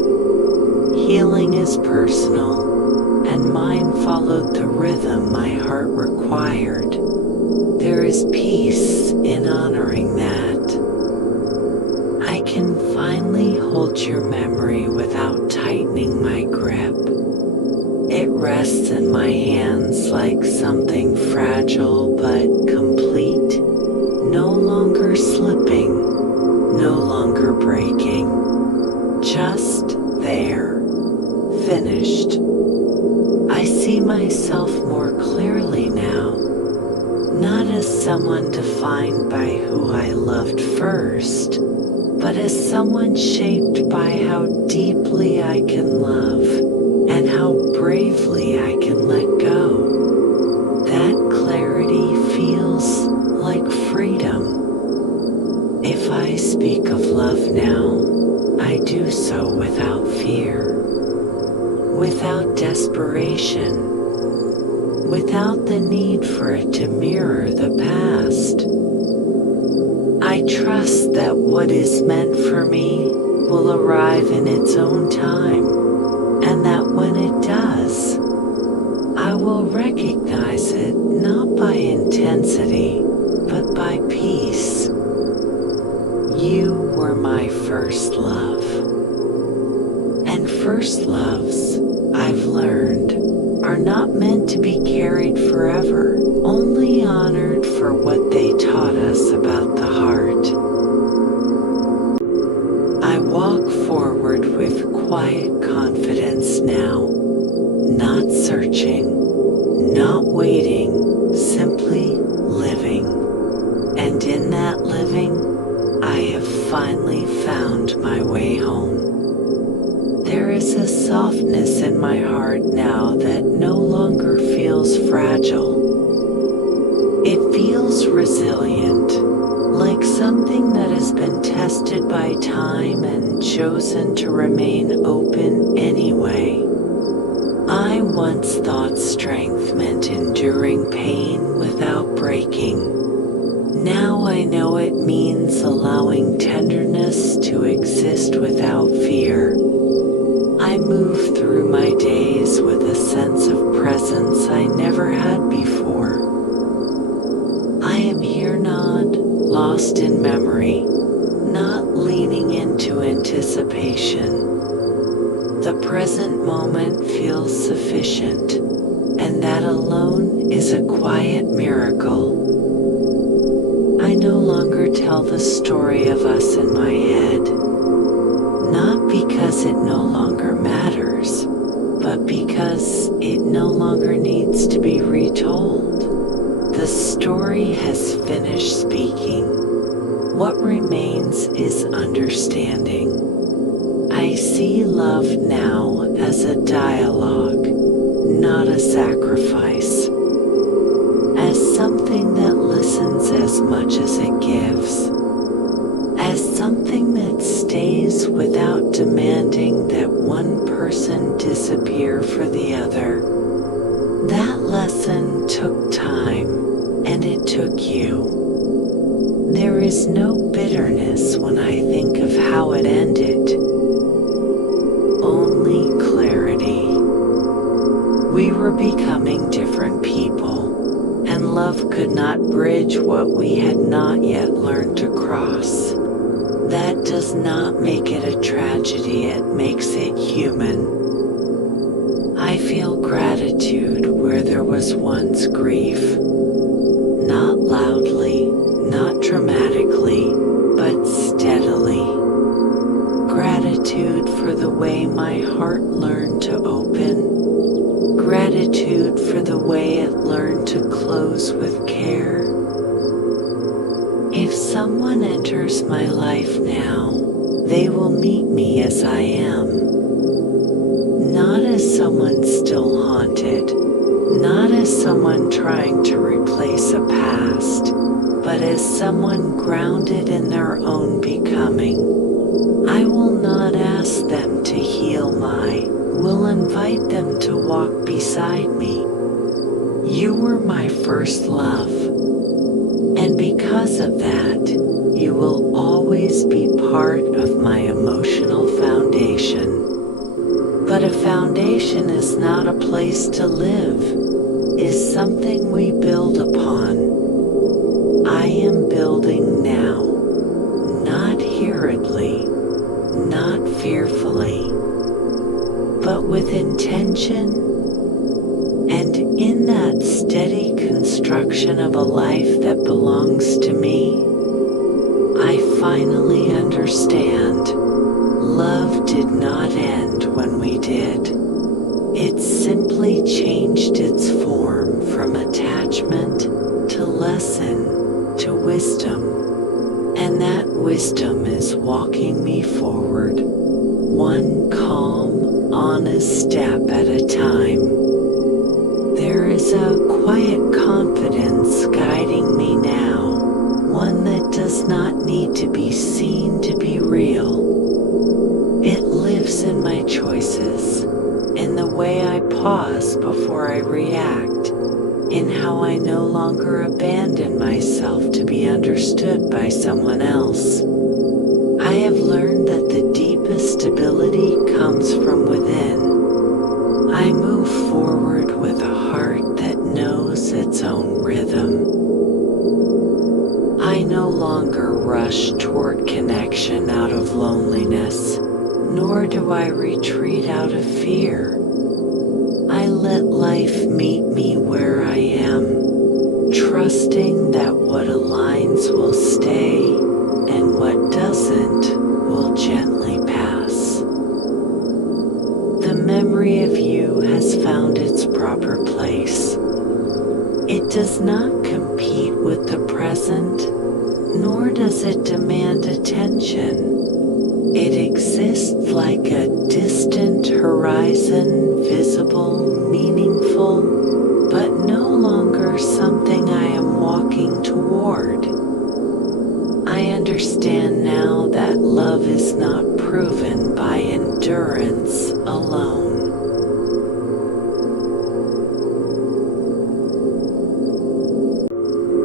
Healing is personal, and mine followed the rhythm my heart required. There is peace in honoring that. I can finally hold your memory without tightening my grip. It rests in my hands like something fragile but complete, no longer slipping, no longer breaking, just there, finished. I see myself more clearly now, not as someone defined by who I loved first, but as someone shaped by how deeply I can love and how bravely I can let go. That clarity feels like freedom. If I speak of love now, I do so without fear, without desperation, without the need for it to mirror the past. I trust that what is meant for me will arrive in its own time, and that when it does, I will recognize it not by intensity, but by peace. You were my first love. And first loves, I've learned, are not meant to be carried forever, only honored for what they taught us about the heart. I walk forward with quiet confidence now, not searching, not waiting, simply living. And in that living, I have finally found my way home. There is a softness in my heart now that no longer feels fragile. It feels resilient, like something that has been tested by time and chosen to remain open anyway. I once thought strength meant enduring pain without breaking. Now I know it means allowing tenderness to exist without fear. I move through my days with a sense of presence I never had before. I am here not lost in memory, not leaning into anticipation. The present moment feels sufficient, and that alone is a quiet miracle. I no longer tell the story of us in my head, not because it no longer matters, but because it no longer needs to be retold. The story has finished speaking. What remains is understanding. I see love now as a dialogue, not a sacrifice, as something that listens as much as it gives, as something that stays without demanding that one person disappear for the other. That lesson took time, and it took you. There is no bitterness when I think of how it ended. Only clarity. We were becoming different people, and could not bridge what we had not yet learned to cross. That does not make it a tragedy, it makes it human. I feel gratitude where there was once grief. Not loudly, not dramatically, but steadily. Gratitude for the way my heart learned to open. Gratitude for the way it learned to close with care. If someone enters my life now, they will meet me as I am. Not as someone still haunted, not as someone trying to replace a past, but as someone grounded in their own becoming. I will not ask them to heal will invite them to walk beside me. You were my first love, and because of that, you will always be part of my emotional foundation. But a foundation is not a place to live, is something we build upon. I am building now, not hurriedly, not fearfully, but with intention. And in that steady construction of a life that belongs to me, I finally understand. Love did not end when we did. It simply changed its form from attachment to lesson to wisdom. And that wisdom is walking me forward, one calm, honest step at a time. There is a quiet confidence guiding me now, one that does not need to be seen to be real. It lives in my choices, in the way I pause before I react, in how I no longer abandon myself to be understood by someone else. I have learned that the deepest stability comes from within. I move forward with a heart that knows its own rhythm. I no longer rush toward connection out of loneliness, nor do I retreat out of fear. I let life meet me where I am, trusting that what aligns will stay and what doesn't will gently pass. The memory of you has found its proper place. It does not compete with the present, nor does it demand attention. It exists like a distant horizon, visible, meaningful, but no longer something I am walking toward. I understand now that love is not proven by endurance alone.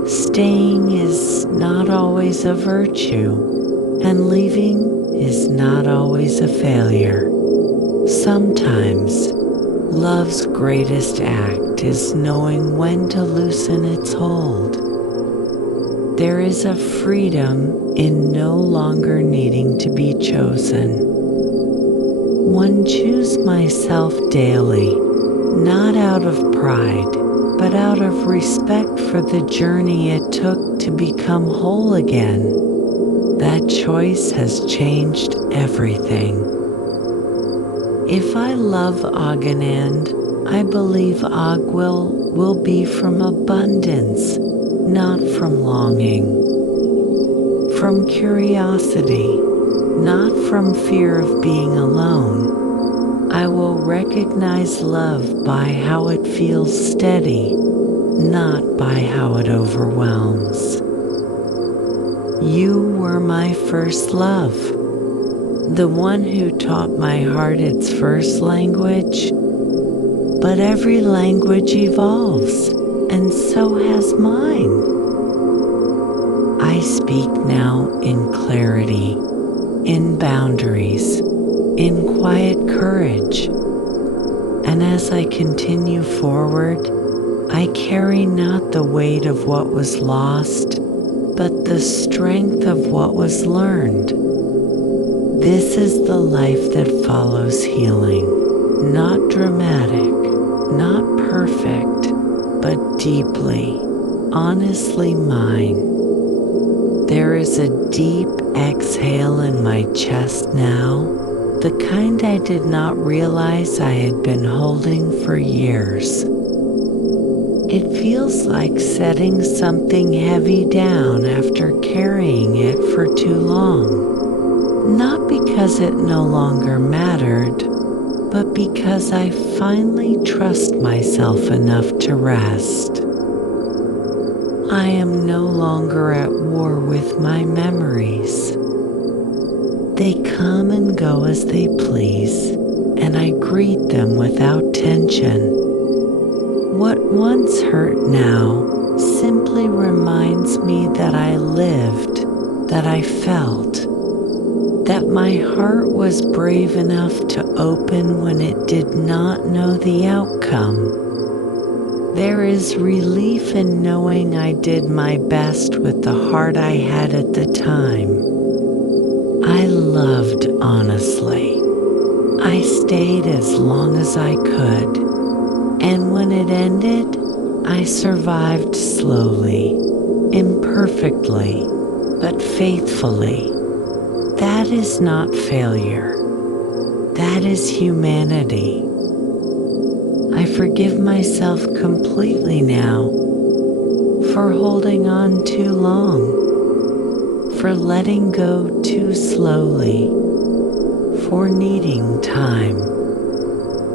Staying is not always a virtue, and leaving is not always a failure. Sometimes, love's greatest act is knowing when to loosen its hold. There is a freedom in no longer needing to be chosen. One choose myself daily, not out of pride, but out of respect for the journey it took to become whole again. That choice has changed everything. If I love Aganand, I believe Agwil will be from abundance, not from longing. From curiosity, not from fear of being alone. I will recognize love by how it feels steady, not by how it overwhelms. You were my first love, the one who taught my heart its first language. But every language evolves, and so has mine. I speak now in clarity, in boundaries, in quiet courage. And as I continue forward, I carry not the weight of what was lost, but the strength of what was learned. This is the life that follows healing, not dramatic, not perfect, but deeply, honestly mine. There is a deep exhale in my chest now, the kind I did not realize I had been holding for years. It feels like setting something heavy down after carrying it for too long. Not because it no longer mattered, but because I finally trust myself enough to rest. I am no longer at war with my memories. They come and go as they please, and I greet them without tension. What once hurt now simply reminds me that I lived, that I felt, that my heart was brave enough to open when it did not know the outcome. There is relief in knowing I did my best with the heart I had at the time. I loved honestly. I stayed as long as I could. And when it ended, I survived slowly, imperfectly, but faithfully. That is not failure. That is humanity. I forgive myself completely now for holding on too long, for letting go too slowly, for needing time.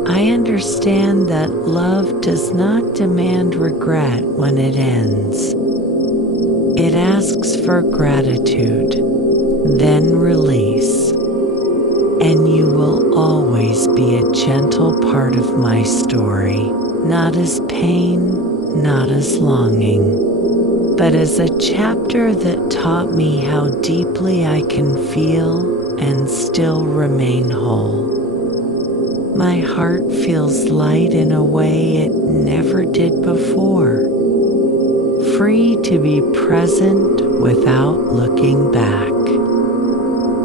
I understand that love does not demand regret when it ends. It asks for gratitude, then release, and you will always be a gentle part of my story, not as pain, not as longing, but as a chapter that taught me how deeply I can feel and still remain whole. My heart feels light in a way it never did before, free to be present without looking back.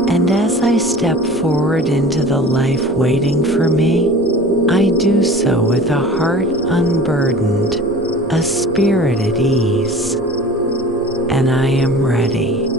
And as I step forward into the life waiting for me, I do so with a heart unburdened, a spirit at ease, and I am ready.